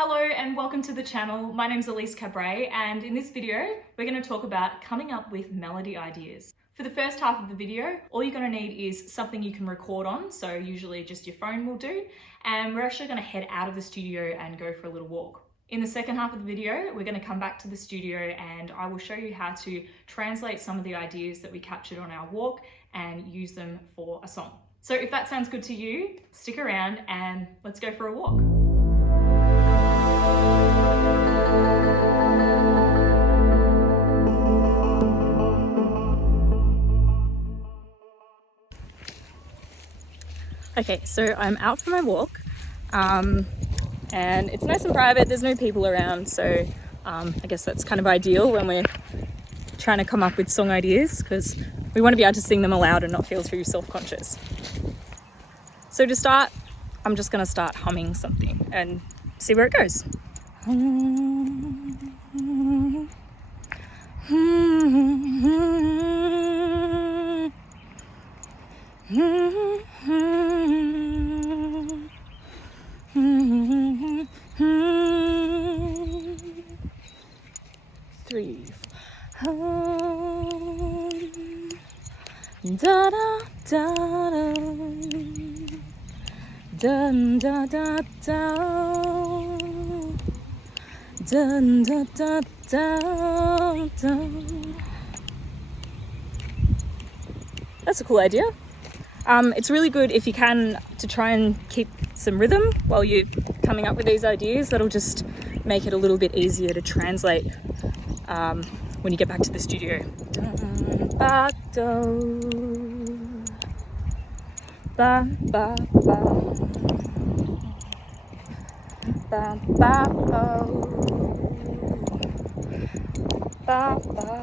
Hello and welcome to the channel. My name's Elise Cabret, and in this video we're going to talk about coming up with melody ideas. For the first half of the video, all you're going to need is something you can record on, so usually just your phone will do, and we're actually going to head out of the studio and go for a little walk. In the second half of the video, we're going to come back to the studio and I will show you how to translate some of the ideas that we captured on our walk and use them for a song. So if that sounds good to you, stick around and let's go for a walk. Okay, so I'm out for my walk and it's nice and private, there's no people around, so I guess that's kind of ideal when we're trying to come up with song ideas because we want to be able to sing them aloud and not feel too self-conscious. So to start, I'm just going to start humming something and see where it goes. Three. Da da da da. Dun da da da. Dun da da da da. That's a cool idea. It's really good if you can to try and keep some rhythm while you're coming up with these ideas. That'll just make it a little bit easier to translate when you get back to the studio. Ba do, ba ba ba, ba ba bo, ba ba.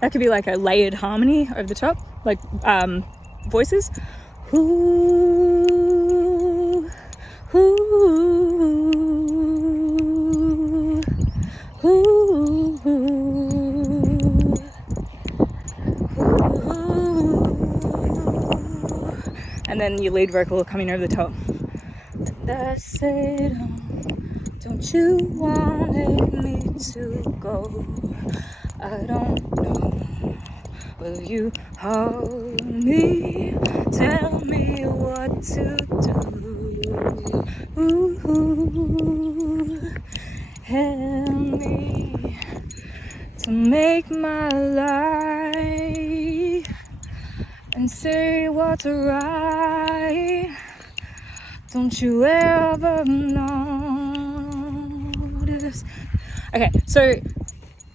That could be like a layered harmony over the top, like voices. Ooh, ooh, ooh, ooh, and then your lead vocal coming over the top. And I said, don't you want me to go? I don't know. Will you hold me? Tell me what to do. Ooh, help me to make my life and say what's right. Don't you ever notice? Okay, so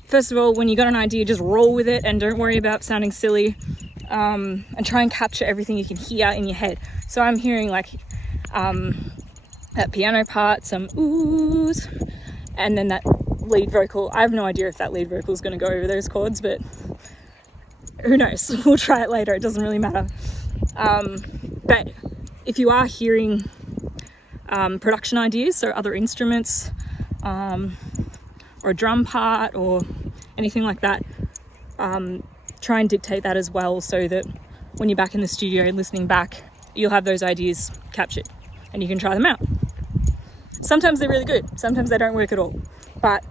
first of all, when you got an idea, just roll with it and don't worry about sounding silly, and try and capture everything you can hear in your head. So I'm hearing like that piano part, some oohs, and then that lead vocal. I have no idea if that lead vocal is going to go over those chords, but who knows? We'll try it later. It doesn't really matter. But if you are hearing production ideas, so other instruments, or a drum part or anything like that, try and dictate that as well so that when you're back in the studio listening back, you'll have those ideas captured and you can try them out. Sometimes they're really good, sometimes they don't work at all, but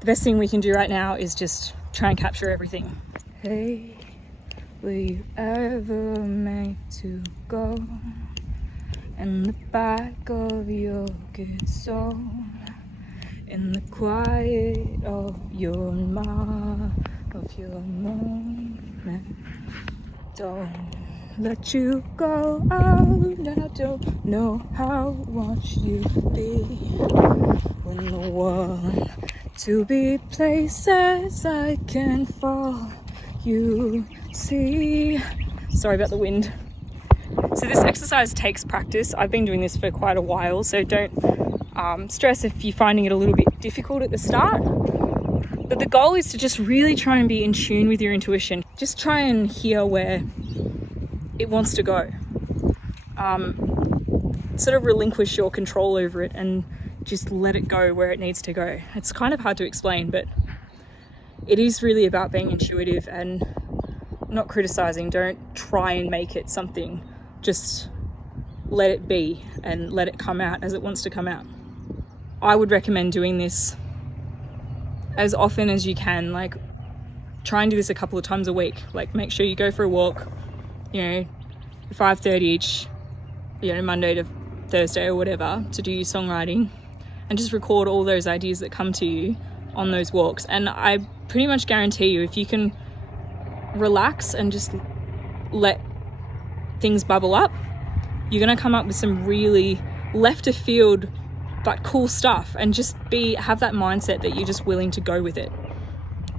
the best thing we can do right now is just try and capture everything. Hey, were you ever meant to go in the back of your good soul? In the quiet of your moment, don't let you go out. I don't know how much you be when the one to be places I can fall. You see. Sorry about the wind. So this exercise takes practice. I've been doing this for quite a while, so don't stress if you're finding it a little bit difficult at the start. But the goal is to just really try and be in tune with your intuition. Just try and hear where it wants to go. Sort of relinquish your control over it and just let it go where it needs to go. It's kind of hard to explain, but it is really about being intuitive and not criticizing. Don't try and make it something. Just let it be and let it come out as it wants to come out. I would recommend doing this as often as you can. Like, try and do this a couple of times a week. Like, make sure you go for a walk, 5:30 each, Monday to Thursday or whatever, to do your songwriting, and just record all those ideas that come to you on those walks. And I pretty much guarantee you, if you can relax and just let things bubble up, you're going to come up with some really left of field but cool stuff, and just have that mindset that you're just willing to go with it,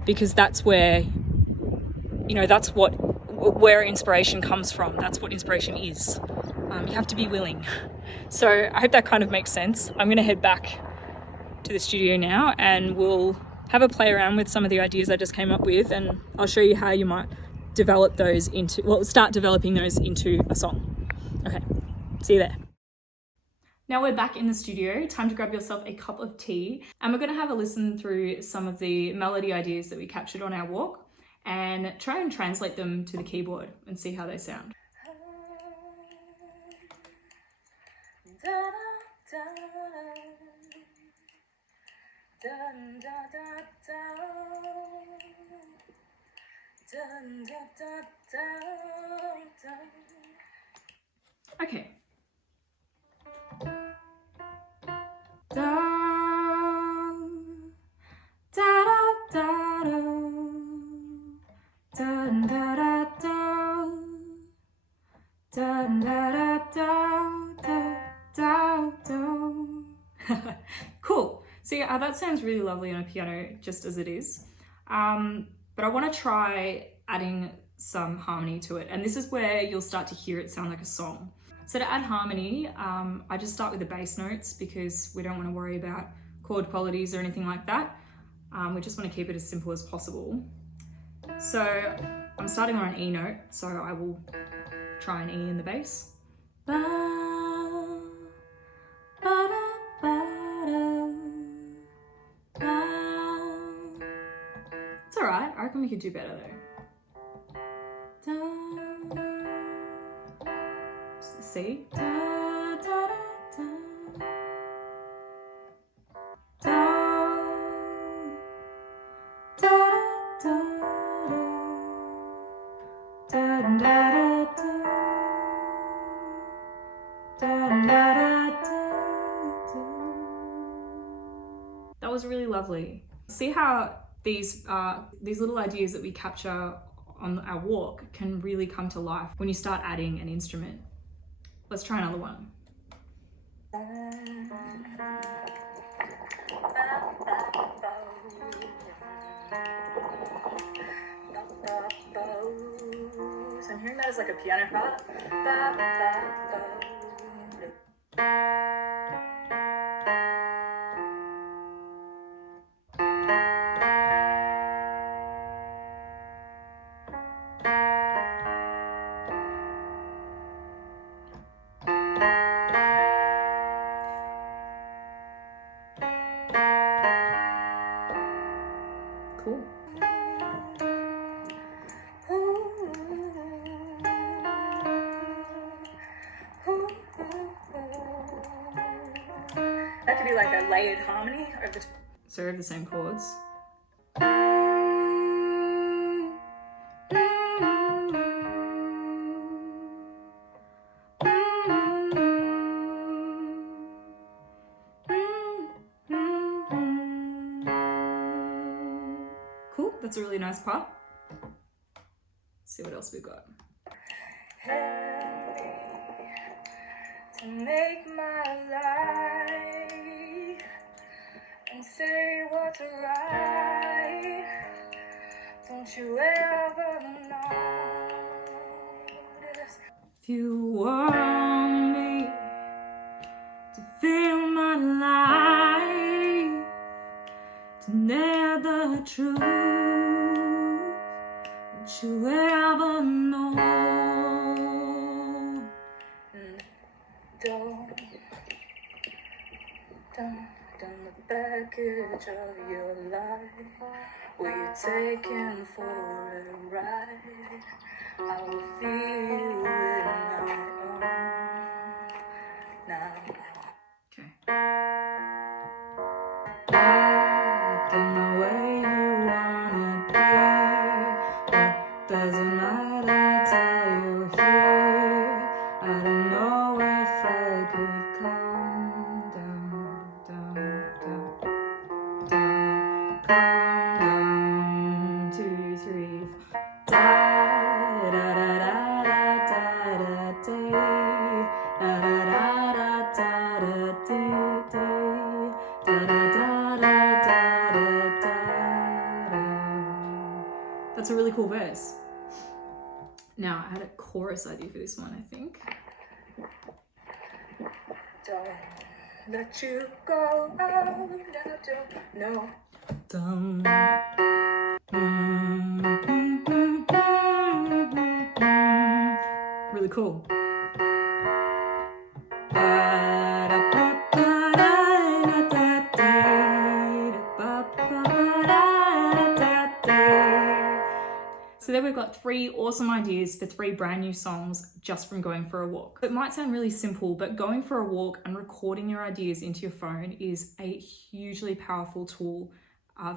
because that's where that's where inspiration comes from. That's what inspiration is. You have to be willing. So I hope that kind of makes sense. I'm going to head back to the studio now, and we'll have a play around with some of the ideas I just came up with, and I'll show you how you might start developing those into a song. Okay, see you there. Now we're back in the studio. Time to grab yourself a cup of tea, and we're going to have a listen through some of the melody ideas that we captured on our walk and try and translate them to the keyboard and see how they sound. Okay. Da, da, da, da, da, da, da, da, da, da, da, da. Cool. See, that sounds really lovely on a piano just as it is. But I want to try adding some harmony to it, and this is where you'll start to hear it sound like a song. So to add harmony, I just start with the bass notes, because we don't want to worry about chord qualities or anything like that. We just want to keep it as simple as possible. So I'm starting on an E note, so I will try an E in the bass. Ba, ba, da, ba, da, ba. It's alright, I reckon we could do better though. Da, C. Da, da, da, da. Da, da, da, da, da, da, da, da, da, da, da. That was really lovely. See how these little ideas that we capture on our walk can really come to life when you start adding an instrument. Let's try another one. So I'm hearing that as like a piano part. Cool. That could be like a layered harmony over the same chords. Cool, that's a really nice part. Let's see what else we've got. Help me to make my life and say what's right. Don't you ever notice? If you want me to feel my life, to know the truth, don't you ever know? Don't package of your life. Will you take him for a ride? I will feel you with my own now. Okay. I don't know where you wanna be, but doesn't matter till you're here. I don't know if I could calm down, 2, 3, 4. Da da da da da da da da da da da da da da da da da. That's a really cool verse. Now I had a chorus idea for this one, I think. Don't let you go out, no. Really cool. So there we've got 3 awesome ideas for 3 brand new songs just from going for a walk. It might sound really simple, but going for a walk and recording your ideas into your phone is a hugely powerful tool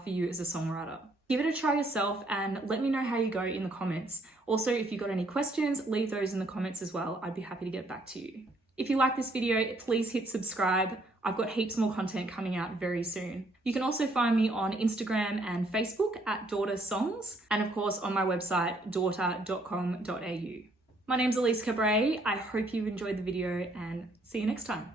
for you as a songwriter. Give it a try yourself and let me know how you go in the comments. Also, if you've got any questions, leave those in the comments as well. I'd be happy to get back to you. If you like this video, please hit subscribe. I've got heaps more content coming out very soon. You can also find me on Instagram and Facebook at DAWter Songs, and of course on my website, dawter.com.au. My name's Elise Cabret. I hope you enjoyed the video and see you next time.